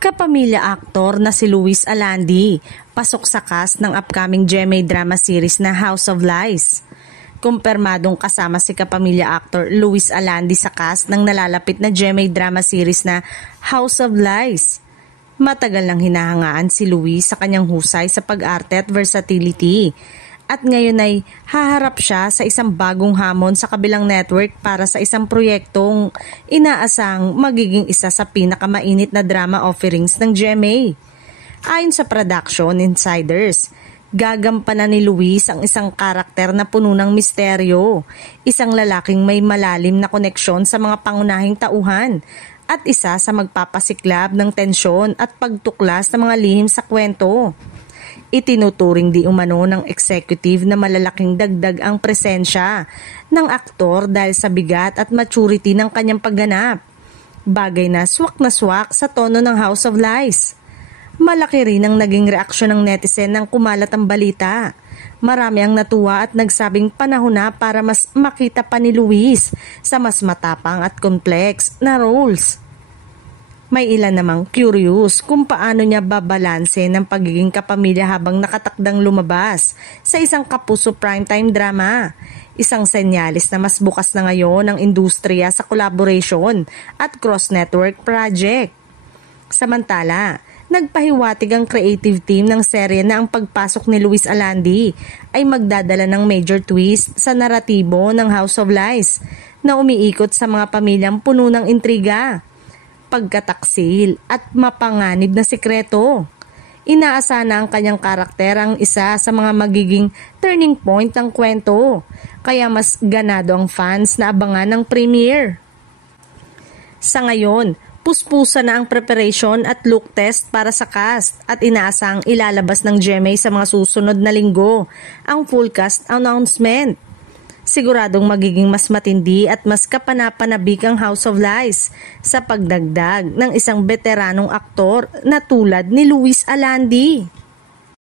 Kapamilya aktor na si Luis Alandi, pasok sa cast ng upcoming GMA drama series na House of Lies. Kumpirmadong kasama si kapamilya actor Luis Alandi sa cast ng nalalapit na GMA drama series na House of Lies. Matagal nang hinahangaan si Luis sa kanyang husay sa pag-arte at versatility. At ngayon ay haharap siya sa isang bagong hamon sa kabilang network para sa isang proyektong inaasang magiging isa sa pinakamainit na drama offerings ng GMA. Ayon sa production insiders, gagampanan ni Luis ang isang karakter na puno ng misteryo, isang lalaking may malalim na koneksyon sa mga pangunahing tauhan, at isa sa magpapasiklab ng tensyon at pagtuklas ng mga lihim sa kwento. Itinuturing di umano ng executive na malalaking dagdag ang presensya ng aktor dahil sa bigat at maturity ng kanyang pagganap. Bagay na swak sa tono ng House of Lies. Malaki rin ang naging reaksyon ng netizen nang kumalat ang balita. Marami ang natuwa at nagsabing panahon na para mas makita pa ni Luis sa mas matapang at complex na roles. May ilan namang curious kung paano niya babalanse ng pagiging kapamilya habang nakatakdang lumabas sa isang kapuso primetime drama. Isang senyalis na mas bukas na ngayon ang industriya sa collaboration at cross-network project. Samantala, nagpahiwatig ang creative team ng serye na ang pagpasok ni Luis Alandi ay magdadala ng major twist sa naratibo ng House of Lies na umiikot sa mga pamilyang puno ng intriga, pagkataksil at mapanganib na sikreto. Inaasa na ang kanyang karakter ang isa sa mga magiging turning point ng kwento, kaya mas ganado ang fans na abangan ng premiere. Sa ngayon, puspusa na ang preparation at look test para sa cast at inaasang ilalabas ng GMA sa mga susunod na linggo ang full cast announcement. Siguradong magiging mas matindi at mas kapanapanabik ang House of Lies sa pagdagdag ng isang veteranong aktor na tulad ni Luis Alandi.